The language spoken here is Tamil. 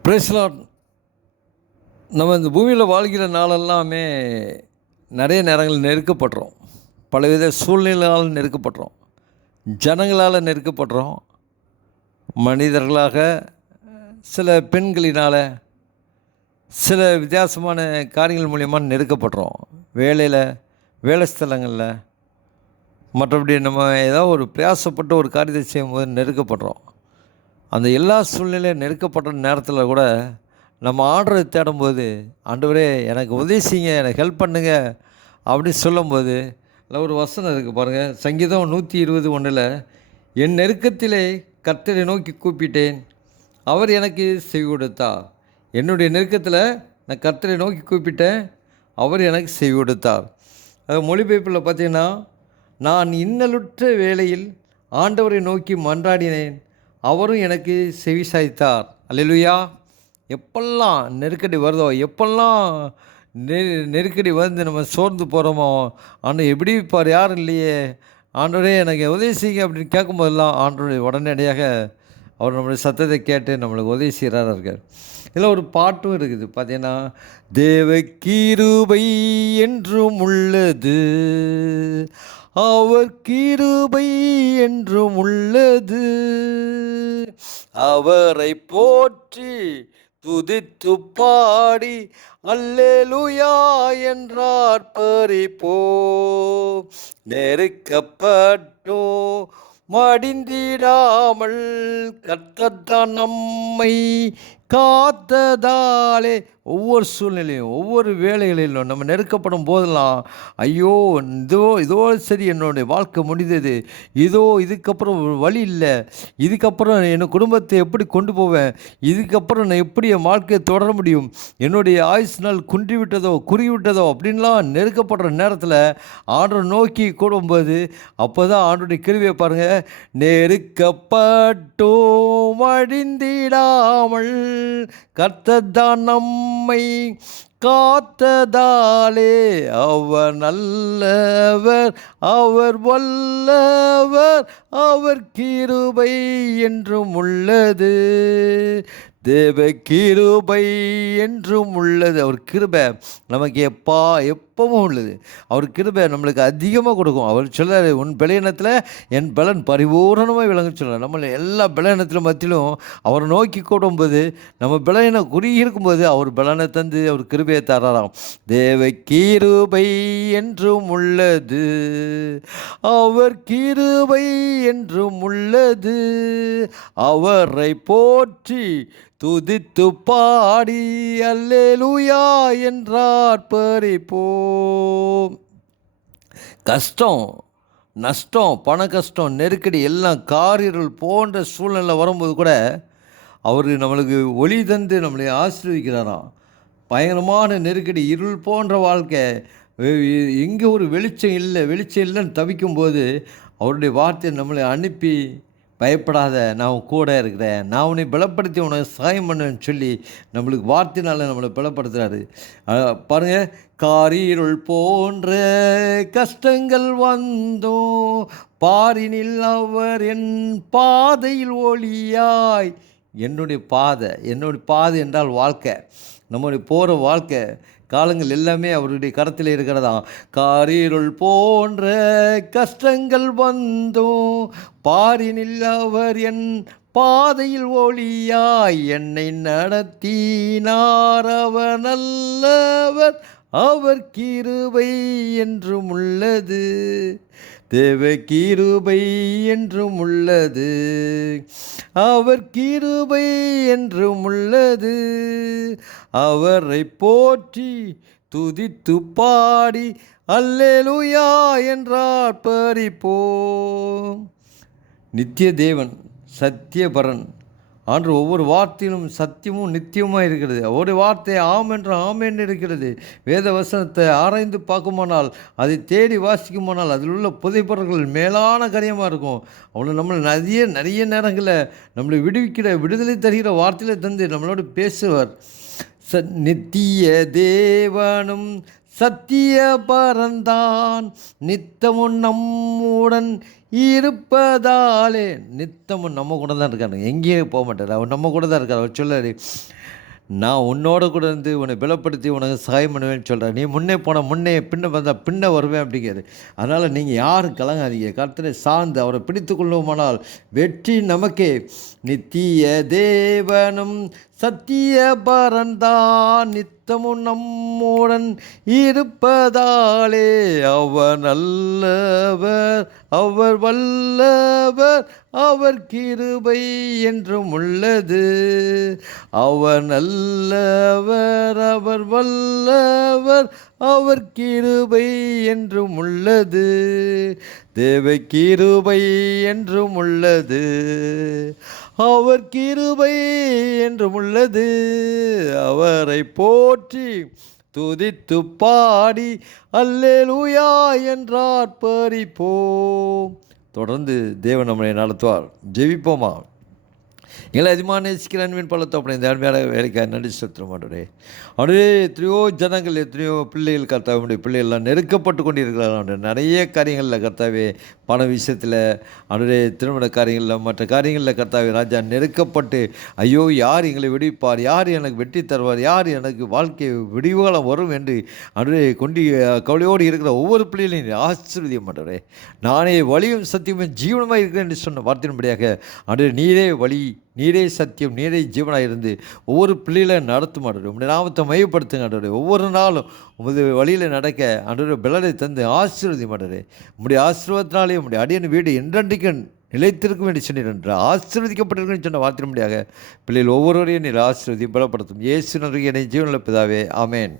Price Lord. நம்ம இந்த பூமியில் வாழ்கிற நாளெல்லாமே நிறைய நேரங்கள் நெருக்கப்படுறோம். பலவித சூழ்நிலைகளால் நெருக்கப்படுறோம், ஜனங்களால் நெருக்கப்படுறோம், மனிதர்களாக, சில பெண்களினால், சில வித்தியாசமான காரியங்கள் மூலிமா நெருக்கப்படுறோம். வேலையில், வேலை ஸ்தலங்களில், மற்றபடி நம்ம ஏதாவது ஒரு பிரயாசப்பட்டு ஒரு காரியத்தை செய்யும்போது நெருக்கப்படுறோம். அந்த எல்லா சூழ்நிலையும் நெருக்கப்படுற நேரத்தில் கூட நம்ம ஆண்டவரை தேடும்போது, ஆண்டவரே எனக்கு உதவி செய்யுங்க, எனக்கு ஹெல்ப் பண்ணுங்க அப்படின்னு சொல்லும்போது, அதில் ஒரு வசனம் இருக்குது பாருங்கள். சங்கீதம் 121 என் நெருக்கத்திலே கர்த்தரை நோக்கி கூப்பிட்டேன், அவர் எனக்கு செவி கொடுத்தார். என்னுடைய நெருக்கத்தில் நான் கர்த்தரை நோக்கி கூப்பிட்டேன், அவர் எனக்கு செவி கொடுத்தார். அது மொழிபெயர்ப்பில் பார்த்தீங்கன்னா, நான் இன்னலுற்ற வேளையில் ஆண்டவரை நோக்கி மன்றாடினேன், அவரும் எனக்கு செவி சாய்த்தார். அல்லேலூயா. எப்பெல்லாம் நெருக்கடி வருதோ, எப்பெல்லாம் நெருக்கடி வந்து நம்ம சோர்ந்து போகிறோமோ, ஆண்டவர் எப்படி இருப்பார், யாரும் இல்லையே, ஆண்டவரே எனக்கு உதவி செய்யுங்க அப்படின்னு கேட்கும்போதெல்லாம் ஆண்டவருடைய உடனடியாக அவர் நம்மளுடைய சத்தத்தை கேட்டு நம்மளுக்கு உதவி செய்கிறாரா இருக்கார். இதில் ஒரு பாட்டும் இருக்குது பார்த்தீங்கன்னா, தேவ கிருபை என்றும் உள்ளது, அவர் கிருபை என்றும் உள்ளது, அவரை போற்றி துதித்து பாடி அல்லேலூயா என்றார் பறிப்போ. நெருக்கப்பட்டோ மடிந்திடாமல் கர்த்தர்தான் நம்மை காத்ததாலே. ஒவ்வொரு சூழ்நிலையும், ஒவ்வொரு வேலைகளிலும் நம்ம நெருக்கப்படும் போதெல்லாம், ஐயோ இதோ சரி என்னுடைய வாழ்க்கை முடிந்தது, இதுக்கப்புறம் வழி இல்லை, இதுக்கப்புறம் என் குடும்பத்தை எப்படி கொண்டு போவேன், இதுக்கப்புறம் நான் எப்படி என் வாழ்க்கையை தொடர முடியும், என்னுடைய ஆயுசு நாள் குன்றிவிட்டதோ குறுகிவிட்டதோ அப்படின்லாம் நெருக்கப்படுற நேரத்தில் ஆண்டவரை நோக்கி கூடும்போது, அப்போ தான் ஆண்டவருடைய கிருபையை பாருங்கள். நெருக்கப்பட்டோ மடிந்திடாமல் கர்த்தர்தான் நம்மை காத்ததாலே, அவர் நல்லவர், அவர் வல்லவர், அவர் கிருபை என்றும் உள்ளது, தேவ கிருபை என்றும் உள்ளது. அவர் கிருபை நமக்கு எப்பவும் உள்ளது. அவர் கிருபை நம்மளுக்கு அதிகமாக கொடுக்கும். அவர் சொல்கிறார், உன் பலவீனத்தில் என் பலன் பரிபூரணமாக விளங்க சொல்கிறார். நம்மளை எல்லா பலவீனத்திலும் மத்தியிலும் அவரை நோக்கி கூடும்போது, நம்ம பலவீனம் குறுகி இருக்கும்போது அவர் பலனை தந்து அவர் கிருபையை தராராம். தேவ கிருபை என்றும் உள்ளது, அவர் கிருபை என்றும் உள்ளது, அவரை போற்றி துதித்து பாடி அல்லேலூயா என்றார் பறிப்போம். கஷ்டம், நஷ்டம், பண கஷ்டம், நெருக்கடி எல்லாம் காரிருள் போன்ற சூழ்நிலை வரும்போது கூட அவர் நம்மளுக்கு ஒளி தந்து நம்மளை ஆசீர்வதிக்கிறாராம். பயங்கரமான நெருக்கடி, இருள் போன்ற வாழ்க்கை, எங்கே ஒரு வெளிச்சம் இல்லைன்னு தவிக்கும்போது அவருடைய வார்த்தையை நம்மளை அனுப்பி, பயப்படாத, நான் கூட இருக்கிறேன், நான் உன்னை பலப்படுத்தி உனக்கு சகாயம் பண்ணுன்னு சொல்லி நம்மளுக்கு வார்த்தையினால் நம்மளை பலப்படுத்துகிறாரு. பாருங்கள், காரிருள் போன்ற கஷ்டங்கள் வந்தோம், பாரினில் அவர் என் பாதையில் ஒளியாய். என்னுடைய பாதை என்றால் வாழ்க்கை, நம்முடைய போகிற வாழ்க்கை காலங்கள் எல்லாமே அவருடைய கரத்தில் இருக்கிறதாம். காரிருள் போன்ற கஷ்டங்கள் வந்தோம், பாரினில் அவர் என் பாதையில் ஒளியாய் என்னை நடத்தினார், அவர் நல்லவர், அவர் கிருபை என்றும் உள்ளது, தேவ கிருபை என்றும் உள்ளது, அவர் கிருபை என்றும் உள்ளது, அவரை போற்றி துதித்து பாடி அல்லேலூயா என்றார் பறிப்போம். நித்திய தேவன், சத்தியபரன் ஆண்டு ஒவ்வொரு வார்த்தையிலும் சத்தியமும் நித்தியமாக இருக்கிறது. ஒரு வார்த்தை ஆம் என்று ஆமேன் இருக்கிறது. வேத வசனத்தை ஆராய்ந்து பார்க்குமானால், அதை தேடி வாசிக்குமானால் அதில் உள்ள புதைப்பொருட்கள் மேலான காரியமாக இருக்கும். அவ்வளோ நம்மளை நிறைய நேரங்களில் நம்மளை விடுதலை தருகிற வார்த்தையில் தந்து நம்மளோடு பேசுவார். நித்திய தேவனும் சத்திய பரந்தான் நித்தமும் நம்முடன் இருப்பதாலே. நித்தமும் நம்ம கூட தான் இருக்காரு, எங்கேயும் போக மாட்டார். அவர் நம்ம கூட தான் இருக்கார். அவர் சொல்லாரு, நான் உன்னோட கூட இருந்து உன்னை பலப்படுத்தி உனக்கு சகாயம் பண்ணுவேன்னு சொல்கிறேன். நீ முன்னே போனால் முன்னே, பின்ன வந்தால் பின்ன வருவேன் அப்படிங்கிறாரு. அதனால் நீங்கள் யாரும் கலங்காதீங்க. கர்த்தரை சார்ந்து அவரை பிடித்து கொள்வோமானால் வெற்றி நமக்கே. நித்திய தேவனும் சத்திய பரந்தான் நித்தமும் நம்முடன் இருப்பதாலே. அவர் நல்லவர், அவர் வல்லவர், அவர் கிருபை என்றும் உள்ளது. அவர் நல்லவர், அவர் வல்லவர், அவர் கிருபை என்றும் உள்ளது. தேவ கிருபை என்றும் உள்ளது. அவர் கிருபை என்றும் உள்ளது. அவரை போற்றி துதித்து பாடி அல்லேலூயா என்றார் பறிப்போம். தொடர்ந்து தேவன் நம்மளை நடத்துவார். ஜெபிப்போமா? எங்களை அதிகமாக நேசிக்கிற அன்பின் பலத்தை அப்படி இந்த அருமையான வேலைக்காக நன்றி செலுத்த மாட்டோரே. அப்படியே எத்தனையோ ஜனங்கள், எத்தனையோ பிள்ளைகள் கர்த்தாவுடைய பிள்ளைகள்லாம் நெருக்கப்பட்டு கொண்டு இருக்கிறார்கள். நிறைய காரியங்களில் கர்த்தாவே, பண விஷயத்தில், அப்படியே திருமண காரியங்களில், மற்ற காரியங்களில் கர்த்தாவே ராஜா நெருக்கப்பட்டு, ஐயோ யார் எங்களை விடுவிப்பார், யார் எனக்கு வெற்றி தருவார், யார் எனக்கு வாழ்க்கை விடிவுகாலம் வரும் என்று அப்படியே கொண்டு கவலையோடு இருக்கிற ஒவ்வொரு பிள்ளைகளையும் ஆசீர்வதிக்க மாட்டோரே. நானே வழியும் சத்தியமும் ஜீவனமாக இருக்கிறேன் என்று சொன்ன வார்த்தையின்படியாக அப்படியே நீரே வழி, நீரே சத்தியம், நீரே ஜீவனாக இருந்து ஒவ்வொரு பிள்ளைகளை நடத்தும் ஆண்டவரே. உங்களுடைய நாமத்தை மையப்படுத்துங்க ஆண்டவரே. ஒவ்வொரு நாளும் உமது வழியில் நடக்க ஆண்டவரே பலனை தந்து ஆசீர்வதியும் ஆண்டவரே. உங்களுடைய ஆசீர்வாதத்தினாலே உங்களுடைய அடியன் வீடு என்றென்றைக்கும் நிலைத்திருக்கும் என்று சொன்னீர். ஆசீர்வதிக்கப்பட்டிருக்குன்னு சொன்ன வார்த்தையின்படியாக பிள்ளைகள் ஒவ்வொருவரையும் நீர் ஆசீர்வதி பலப்படுத்தும். இயேசு நல்கிய ஜீவனுள்ள பிதாவே, ஆமேன்.